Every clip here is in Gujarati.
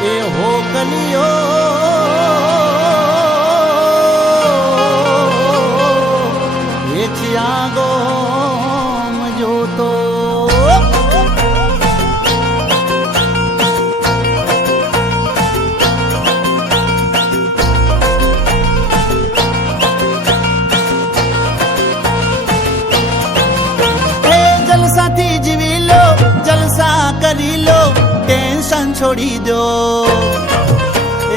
એ હો કલિયો એ છિયાગો જોતો જલસાથી જીવી લો જલસા કરી લો ટેન્શન છોડી દો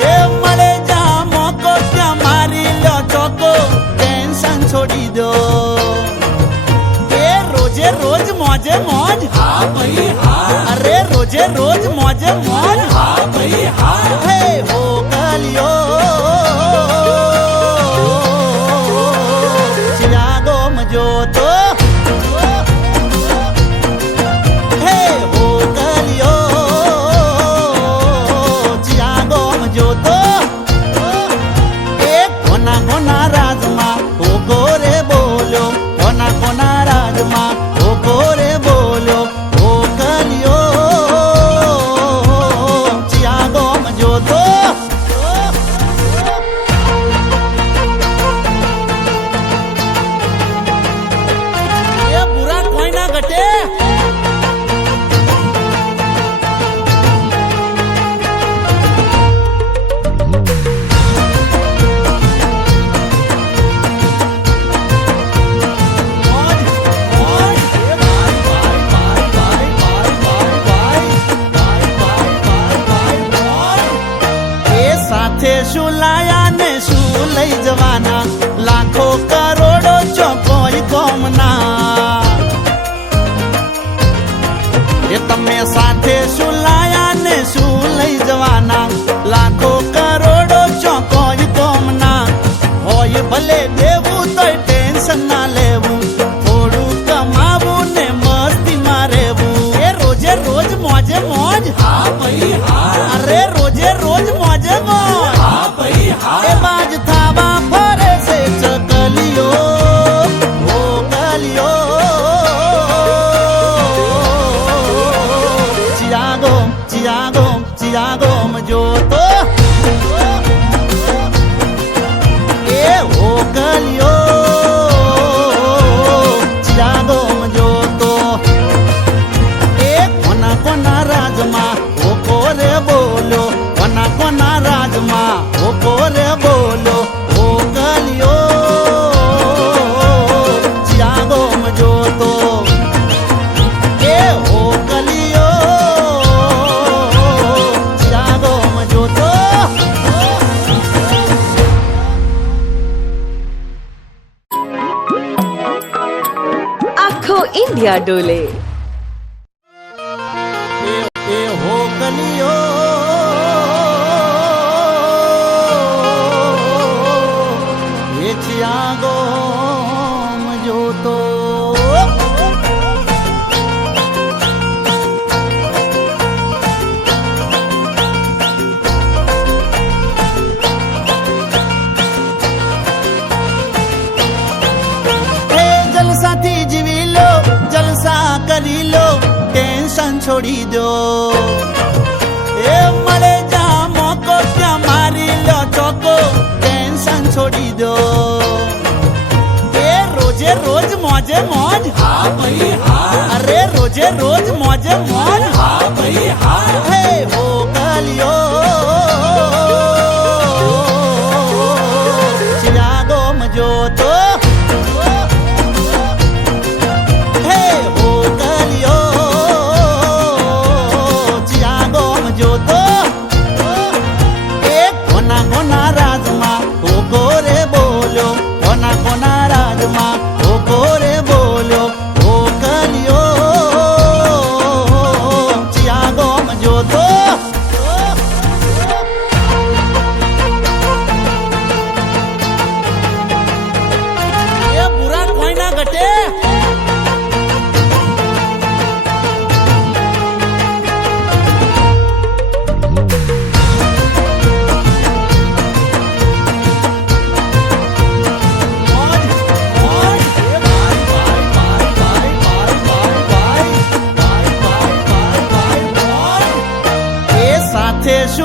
એ મળે જા મોકો ત્યાં મારી લો ચોકો ટેન્શન છોડી દો એ રોજે રોજ મોજે મોજ હા ભાઈ હા અરે રોજે રોજ મોજે મોજ હા ભાઈ હા હે હો કલિયો ચિયાગો મજો તો શું લાયા ને શું લઈ જવાના લાખો કરોડો છો કોઈ કોમના એ તમે સાથે શું લાયા ને શું લઈ જવાના લાખો કરોડો છો કોઈ કોમના હોય ભલે દેવું તોય ટેન્શન ના લેવું થોડું કમાવું ને મસ્તીમાં રહેવું એ રોજે રોજ મોજે મોજ હા ભાઈ હા અરે રોજે રોજ મોજે મોજ એ બાજ થાવા ફરે છે ચકલિયો ઓ કલિયો ચિયાગો ચિયાગો ચિયાગો મજો તો એ ઓ કલિયો ચિયાગો મજો તો એ કોના કોના રાજમાં ઓ કોરે બોલ્યો કોના કોના રાજમાં કોરે બોલો ઓ કલિયો ચિયાગો મજો તો એ ઓ કલિયો ચિયાગો મજો તો આખો ઇન્ડિયા ડોલે એ હો કલિયો ચિયાગો મજો તો જલસાથી જીવી લો જલસા કરી લો ટેન્શન છોડી દો એ મળે જા મોકો ત્યાં મારી લો ચોકો ટેન્શન છોડી દો એ રોજે રોજ મોજે મોજ હા ભાઈ હા અરે રોજે રોજ મોજે મોજ હા ભાઈ હા હે હો કલિયો ચિયાગો મજો તો હે હો કલિયો ચિયાગો મજો તો એ કોના કોના રાજમાં ઓ કોરે બોલ્યો કોના કોના રાજમાં ઓ કોરે બોલ્યો ઓ કલિયો ચિયાગો મજો તો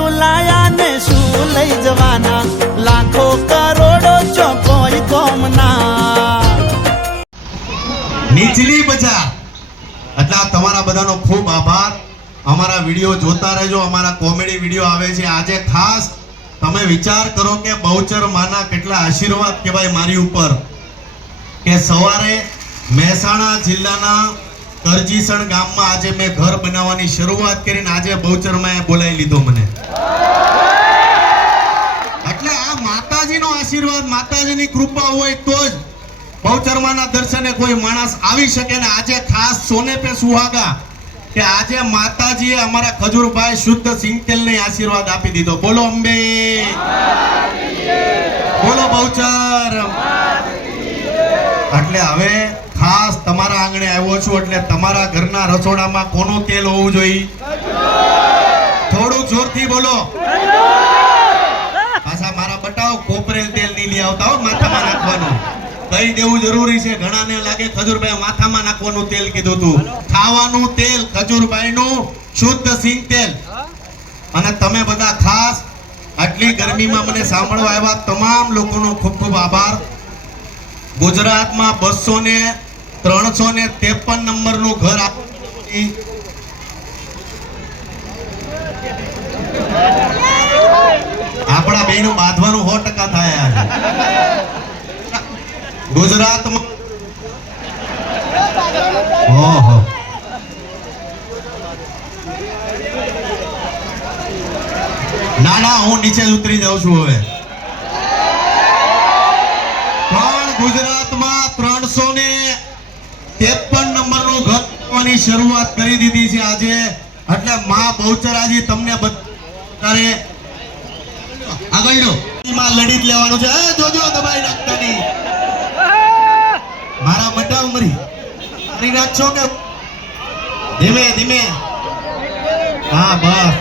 શું લાયા ને શું લઈ જવાના, લાખો કરોડો ચો કોઈ કોમના. નીચલી બજાર એટલે આ તમારા બધાનો ખૂબ આભાર. અમારા વિડીયો જોતા રહેજો, અમારા કોમેડી વિડીયો આવે છે. આજે ખાસ તમે વિચાર કરો કે બહુચર માના કેટલા આશીર્વાદ કહેવાય મારી ઉપર, કે સવારે મહેસાણા જિલ્લાના કરજીસણ ગામમાં આજે મેં ઘર બનાવવાની શરૂઆત કરીને આજે બહુચરમાએ બોલાવી લીધો મને. એટલે આ માતાજીનો આશીર્વાદ, માતાજીની કૃપા હોય તો જ બહુચરમાના દર્શને કોઈ માણસ આવી શકે. ને આજે ખાસ સોને પે સુહાગા કે આજે માતાજીએ અમારા ખજૂરભાઈ શુદ્ધ સિંગતેલને આશીર્વાદ આપી દીધો. બોલો અંબે, બોલો બહુચર. એટલે હવે ખાસ તમારા આંગણે આવ્યો છું, એટલે તમારા ઘરના રસોડામાં કોનું તેલ હોવું જોઈએ? થોડું જોરથી બોલો. પાછા મારા બટાવ કોપરેલ તેલ નહીં લઈ આવતા હો, માથામાં નાખવાનું કહી દેવું જરૂરી છે. ઘણાને લાગે ખજૂરભાઈ માથામાં નાખવાનું તેલ કીધું તું. ખાવાનું તેલ ખજૂરભાઈનું શુદ્ધ સિંગ તેલ. અને તમે બધા ખાસ આટલી ગરમીમાં મને સાંભળવા આવ્યા તમામ લોકોનો ખૂબ ખૂબ આભાર. ગુજરાતમાં 353 નંબરનું ઘર આપણા બેનું બાંધવાનું 100% થાય. ગુજરાતમાં ઓહો ના હું નીચે ઉતરી જાઉં છું હવે. પણ ગુજરાતમાં 353 નંબરનું ઘર બનાવવાની શરૂઆત કરી દીધી છે આજે. એટલે માં બહુચરાજી તમને બધાને આગળ લો માં લડી જ લેવાનું છે. જોજો દબાઈ નાખતા નહીં. મારા મટા ઉમરી કરી નાખશો કે ધીમે ધીમે? હા બસ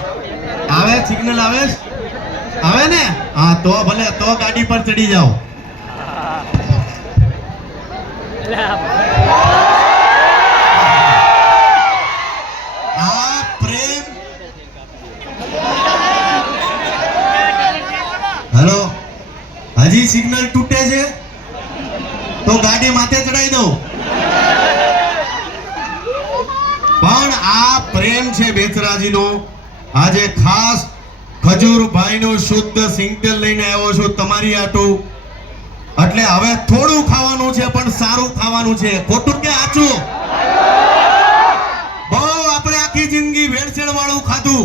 આવે, સિગ્નલ આવે ને? હા તો ભલે, તો ગાડી પર ચડી જાઓ. આ પ્રેમ. હેલો, હજી સિગ્નલ તૂટે છે તો ગાડી માથે ચડાઈ દઉં. પણ આ પ્રેમ છે બેચરાજીનો. આજે ખાસ ખજૂરભાઈનું શુદ્ધ સિંગતેલ લઈને આવ્યો છું તમારી આટું. એટલે હવે થોડું ખાવાનું છે પણ સારું ખાવાનું છે. ખોટું કે આચું? બહુ આપણે આખી જિંદગી ભેળસેળ વાળું ખાધું,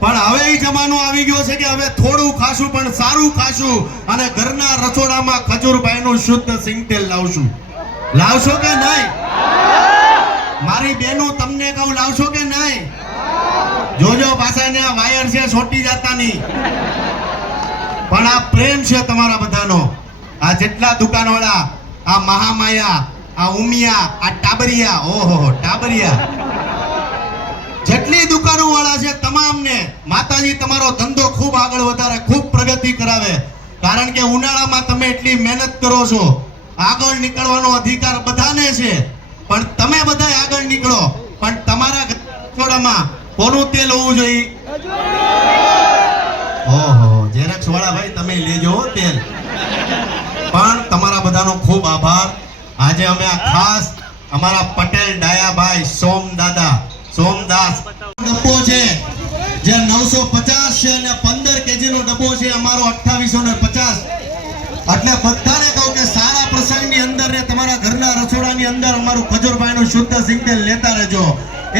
પણ હવે એ જમાનો આવી ગયો છે કે હવે થોડું ખાશું પણ સારું ખાશું. અને ઘરના રસોડામાં ખજૂરભાઈનું શુદ્ધ સિંગતેલ લાવશું. લાવશો કે નહીં? મારી બેનું તમને કહું, લાવશો કે નહીં? જોજો પાછા ને વાયર છે છોટી જતા નહીં. પણ આ પ્રેમ છે તમારા બધાનો. આ જેટલા દુકાનવાળા, આ મહામાયા, આ ઉમિયા, આ ટાબરિયા, ઓહો ટાબરિયા, જેટલી દુકાનો વાળા છે તમામને માતાજી તમારો ધંધો ખૂબ આગળ વધારે, ખૂબ પ્રગતિ કરાવે. કારણ કે ઉનાળામાં તમે એટલી મહેનત કરો છો. આગળ નીકળવાનો અધિકાર બધાને છે, પણ તમે બધા આગળ નીકળો. પણ તમારા રસોડામાં કોનું તેલ હોવું જોઈએ? ઓહો ઝેરોક્સ વાળા ભાઈ તમે લેજો તેલ. પણ તમારા બધાનો ખૂબ આભાર. આજે અમે આ ખાસ અમારા પટેલ ડાયાભાઈ સોમદાસ ડબ્બો છે જે 950 છે અને 15 કેજી નો ડબ્બો છે અમારો 2850. એટલે બધાને કહું કે સારા પ્રસંગની અંદર ને તમારા ઘરના રસોડાની અંદર અમારું ખજૂરભાઈનું શુદ્ધ સિંગતેલ લેતા રહેજો.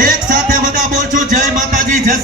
એક સાથે બધા બોલજો જય માતાજી, જય